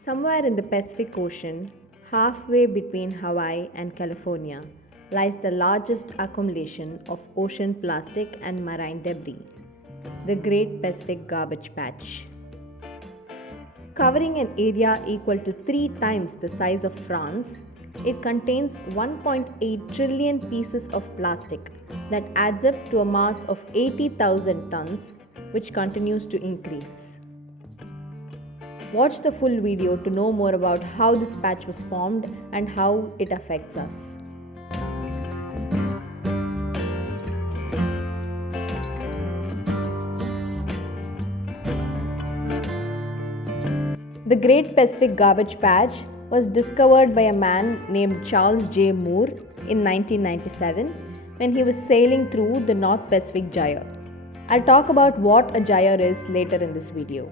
Somewhere in the Pacific Ocean, halfway between Hawaii and California, lies the largest accumulation of ocean plastic and marine debris, the Great Pacific Garbage Patch. Covering an area equal to 3 times the size of France, it contains 1.8 trillion pieces of plastic that adds up to a mass of 80,000 tons, which continues to increase. Watch the full video to know more about how this patch was formed and how it affects us. The Great Pacific Garbage Patch was discovered by a man named Charles J. Moore in 1997 when he was sailing through the North Pacific Gyre. I'll talk about what a gyre is later in this video.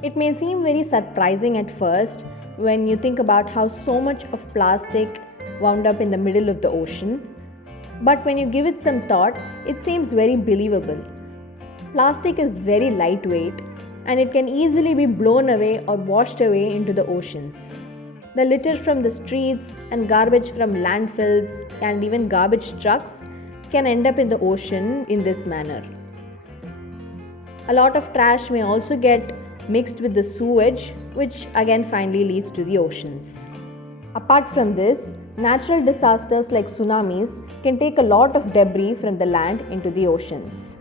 It may seem very surprising at first when you think about how so much of plastic wound up in the middle of the ocean, but when you give it some thought, it seems very believable. Plastic is very lightweight and it can easily be blown away or washed away into the oceans. The litter from the streets and garbage from landfills and even garbage trucks can end up in the ocean in this manner. A lot of trash may also get mixed with the sewage, which again finally leads to the oceans. Apart from this, natural disasters like tsunamis can take a lot of debris from the land into the oceans.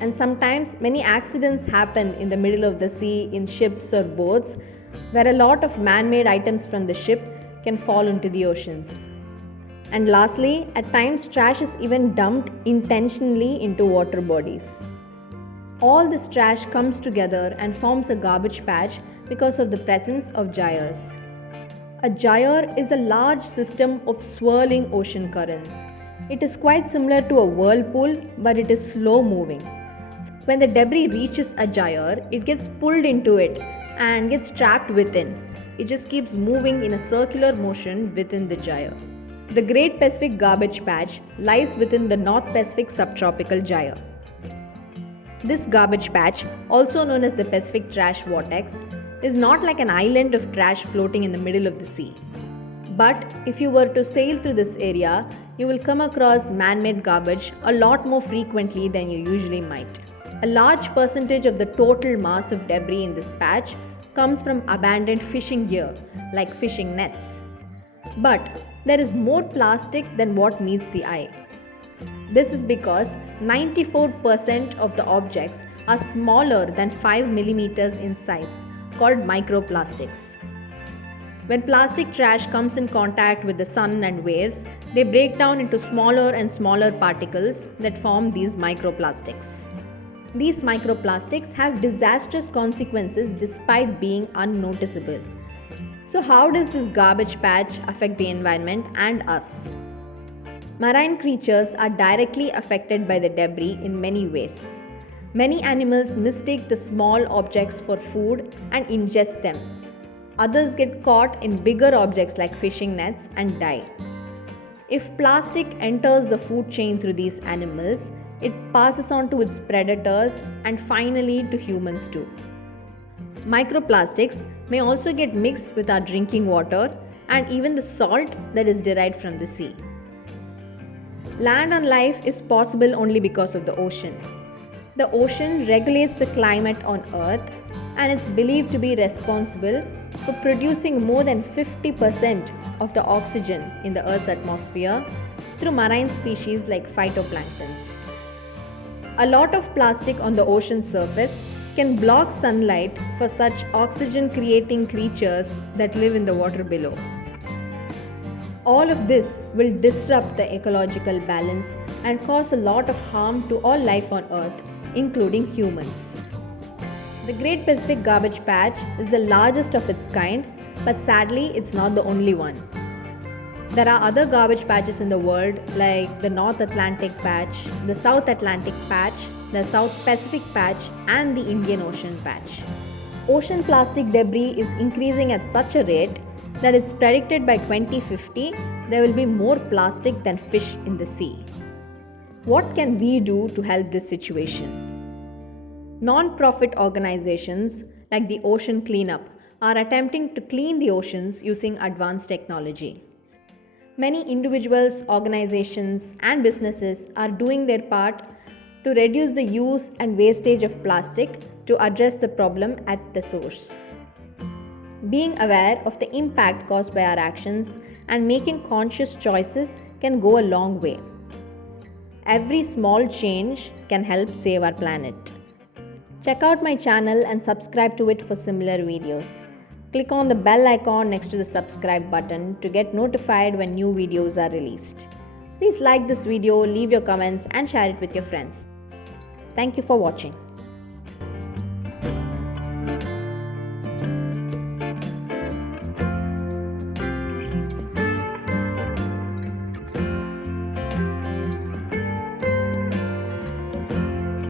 And sometimes many accidents happen in the middle of the sea in ships or boats, where a lot of man-made items from the ship can fall into the oceans. And lastly, at times trash is even dumped intentionally into water bodies. All this trash comes together and forms a garbage patch because of the presence of gyres. A gyre is a large system of swirling ocean currents. It is quite similar to a whirlpool, but it is slow moving. When the debris reaches a gyre, it gets pulled into it and gets trapped within. It just keeps moving in a circular motion within the gyre. The Great Pacific Garbage Patch lies within the North Pacific Subtropical Gyre. This garbage patch, also known as the Pacific Trash Vortex, is not like an island of trash floating in the middle of the sea. But if you were to sail through this area, you will come across man-made garbage a lot more frequently than you usually might. A large percentage of the total mass of debris in this patch comes from abandoned fishing gear, like fishing nets. But there is more plastic than what meets the eye. This is because 94% of the objects are smaller than 5 millimeters in size, called microplastics. When plastic trash comes in contact with the sun and waves, they break down into smaller and smaller particles that form these microplastics. These microplastics have disastrous consequences despite being unnoticeable. So how does this garbage patch affect the environment and us? Marine creatures are directly affected by the debris in many ways. Many animals mistake the small objects for food and ingest them. Others get caught in bigger objects like fishing nets and die. If plastic enters the food chain through these animals, it passes on to its predators and finally to humans too. Microplastics may also get mixed with our drinking water and even the salt that is derived from the sea. Land on life is possible only because of the ocean. The ocean regulates the climate on Earth and it's believed to be responsible for producing more than 50% of the oxygen in the Earth's atmosphere through marine species like phytoplanktons. A lot of plastic on the ocean surface can block sunlight for such oxygen-creating creatures that live in the water below. All of this will disrupt the ecological balance and cause a lot of harm to all life on Earth, including humans. The Great Pacific Garbage Patch is the largest of its kind, but sadly it's not the only one. There are other garbage patches in the world like the North Atlantic Patch, the South Atlantic Patch, the South Pacific Patch, and the Indian Ocean Patch. Ocean plastic debris is increasing at such a rate that it's predicted by 2050 there will be more plastic than fish in the sea. What can we do to help this situation? Non-profit organizations like the Ocean Cleanup are attempting to clean the oceans using advanced technology. Many individuals, organizations, and businesses are doing their part to reduce the use and wastage of plastic to address the problem at the source. Being aware of the impact caused by our actions and making conscious choices can go a long way. Every small change can help save our planet. Check out my channel and subscribe to it for similar videos. Click on the bell icon next to the subscribe button to get notified when new videos are released. Please like this video, leave your comments and share it with your friends. Thank you for watching.